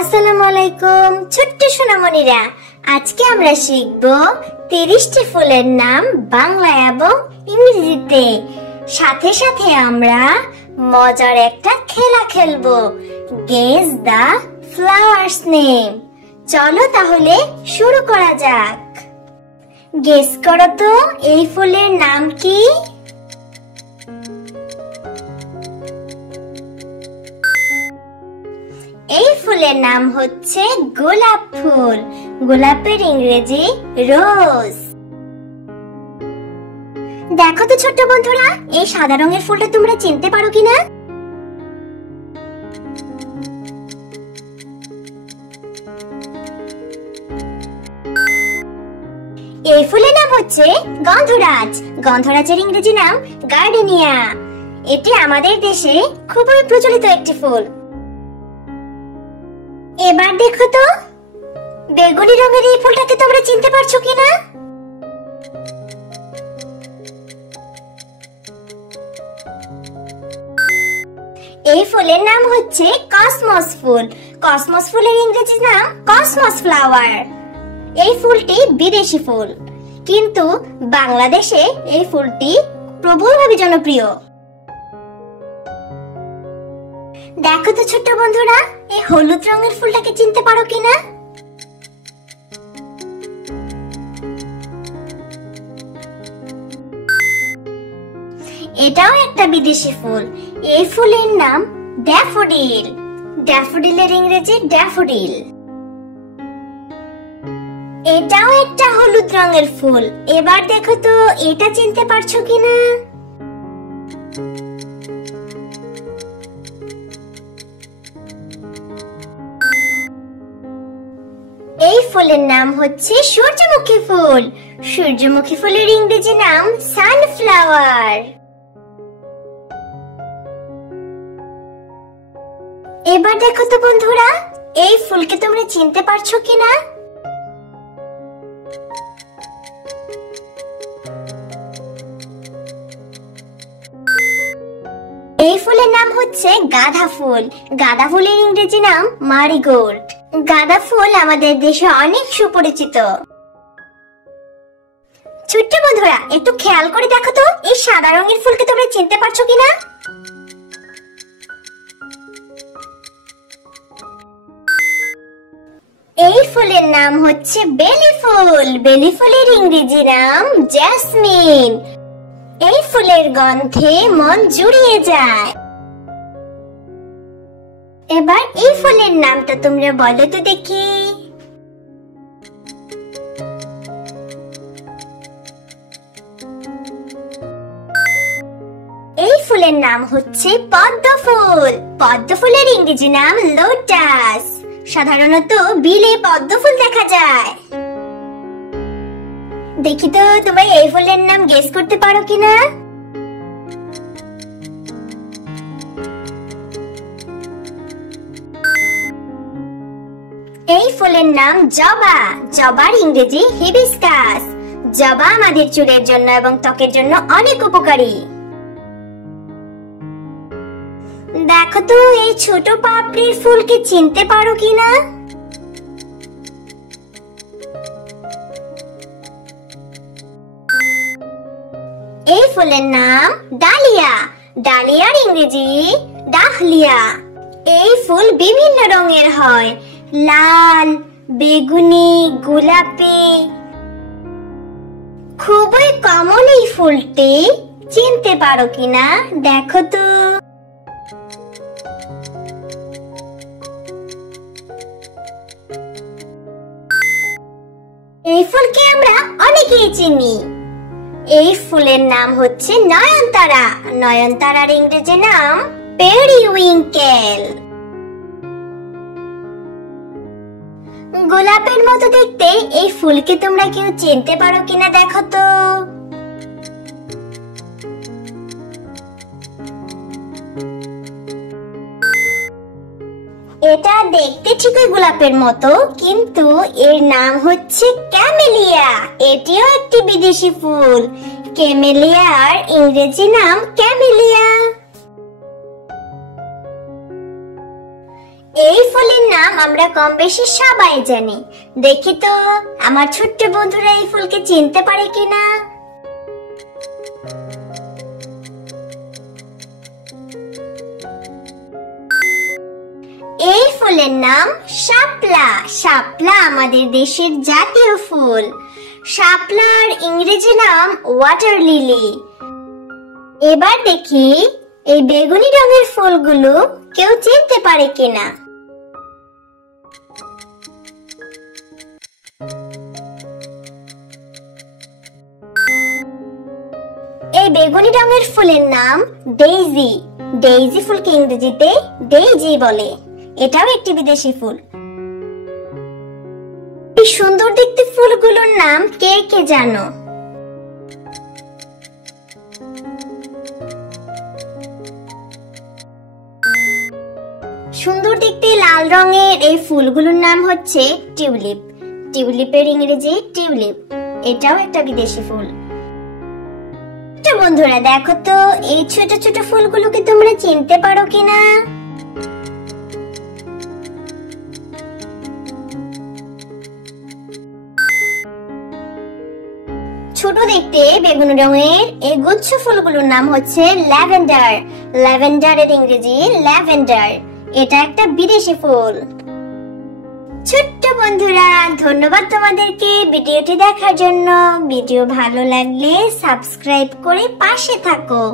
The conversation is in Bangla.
আসসালামু আলাইকুম ছোট্ট সোনামণিরা, আজকে আমরা শিখব 30টি ফুলের নাম বাংলা এবং ইংরেজিতে। সাথে সাথে আমরা মজার একটা খেলা খেলবো, গেস দ্য ফ্লাওয়ার্স নেম। চলো তাহলে শুরু করা যাক। গেস করো তো এই ফুলের নাম কি? এই ফুলের নাম হচ্ছে গোলাপ ফুল। গোলাপের ইংরেজি রোজ। দেখো তো ছোট্ট বন্ধুরা, এই সাদা রঙের ফুলটা তোমরা চিনতে পারো কিনা? এই ফুলের নাম হচ্ছে গন্ধরাজ। গন্ধরাজের ইংরেজি নাম গার্ডেনিয়া। এটি আমাদের দেশে খুবই প্রচলিত একটি ফুল। এবার দেখো তো বেগুনি রঙের এই ফুলটাকে তোমরা চিনতে পারছো কিনা? এই ফুলের নাম হচ্ছে কসমস ফুল। কসমস ফুলের ইংরেজি নাম কসমস ফ্লাওয়ার। এই ফুলটি বিদেশি ফুল, কিন্তু বাংলাদেশে এই ফুলটি প্রবলভাবে জনপ্রিয়। দেখো তো ছোট্ট বন্ধুরা, এই হলুদ রঙের ফুলটাকে চিনতে পারো কিনা? এটাও একটা বিদেশি ফুল। এই ফুলের নাম ড্যাফোডিল। ড্যাফোডিলের ইংরেজি ড্যাফোডিল। এটাও একটা হলুদ রঙের ফুল। এবার দেখো তো এটা চিনতে পারছো কিনা? এই ফুলের নাম হচ্ছে সূর্যমুখী ফুল। সূর্যমুখী ফুলের ইংরেজি নাম সানফ্লাওয়ার। এবার দেখো তো বন্ধুরা, এই ফুলকে তোমরা চিনতে পারছো কিনা? এই ফুলের নাম হচ্ছে গাঁদা ফুল। গাঁদা ফুলের ইংরেজি নাম মারিগোল্ড। গাঁদা ফুল আমাদের দেশে অনেক সুপরিচিত। ছোট্ট বন্ধুরা, একটু খেয়াল করে দেখো তো এই সাদা রঙের ফুলকে তোমরা চিনতে পারছো কিনা? এই ফুলের নাম হচ্ছে বেলি ফুল। বেলি ফুলের ইংরেজি নাম জেসমিন। এই ফুলের গন্ধে মন জুড়িয়ে যায়। এবার এই ফুলের নামটা তোমরা বলো তো দেখি। এই ফুলের নাম হচ্ছে পদ্ম ফুল। পদ্ম ফুলের ইংরেজি নাম লোটাস। সাধারণত বিলে পদ্ম ফুল দেখা যায়। দেখি তো তোমরা এই ফুলের নাম গেস করতে পারো কিনা? এই ফুলের নাম জবা। জবার ইংরেজি হিবিস্কাস। জবা আমাদের চুলের জন্য এবং ত্বকের জন্য অনেক উপকারী। দেখো তো এই ছোট পাপড়ির ফুলকে চিনতে পারো কিনা? এই ফুলের নাম ডালিয়া। ডালিয়ার ইংরেজি ডাহলিয়া। এই ফুল বিভিন্ন রঙের হয়, লাল, বেগুনি, গোলাপি। খুবই কমন এই ফুলটি, চিনতে পারো কিনা দেখো তো। এই ফুলকে আমরা অনেকেই চিনি। এই ফুলের নাম হচ্ছে নয়নতারা। নয়নতারার ইংরেজি নাম পেরিউইঙ্কেল। গোলাপের মতো দেখতে এই ফুলকে তোমরা কেউ চিনতে পারো কিনা দেখো তো। এটা দেখতে ঠিকই গোলাপের মতো, কিন্তু এর নাম হচ্ছে ক্যামেলিয়া। এটিও একটি বিদেশি ফুল। ক্যামেলিয়ার ইংরেজি নাম ক্যামেলিয়া। এই ফুলের নাম আমরা কম বেশি সবাই জানি। দেখি তো আমার ছোট্ট বন্ধুরা এই ফুলকে চিনতে পারে কিনা। এই ফুলের নাম শাপলা। শাপলা আমাদের দেশের জাতীয় ফুল। শাপলার ইংরেজি নাম ওয়াটার লিলি। এবার দেখি এই বেগুনি রঙের ফুলগুলো কেউ চিনতে পারে কিনা। এই বেগুনি রঙের ফুলের নাম ডেইজি। ডেইজি ফুলকে ইংরেজিতে ডেইজি বলে। এটাও একটি বিদেশি ফুল। এই সুন্দর দেখতে ফুলগুলোর নাম কে কে জানো? সুন্দর দেখতে লাল রঙের এই ফুলগুলোর নাম হচ্ছে টিউলিপ। টিউলিপের ইংরেজি টিউলিপ। এটাও একটা বিদেশি ফুল। বন্ধুরা দেখো তো এই ছোট ছোট ফুলগুলোকে তোমরা চিনতে পারো কিনা। ছোট দেখতে বেগুনি রঙের এই গুচ্ছ ফুলগুলোর নাম হচ্ছে ল্যাভেন্ডার। ল্যাভেন্ডারের ইংরেজি ল্যাভেন্ডার। এটা একটা বিদেশি ফুল। ছোট্ট বন্ধুরা ধন্যবাদ তোমাদেরকে ভিডিওটি দেখার জন্য। ভিডিও ভালো লাগলে সাবস্ক্রাইব করে পাশে থাকো।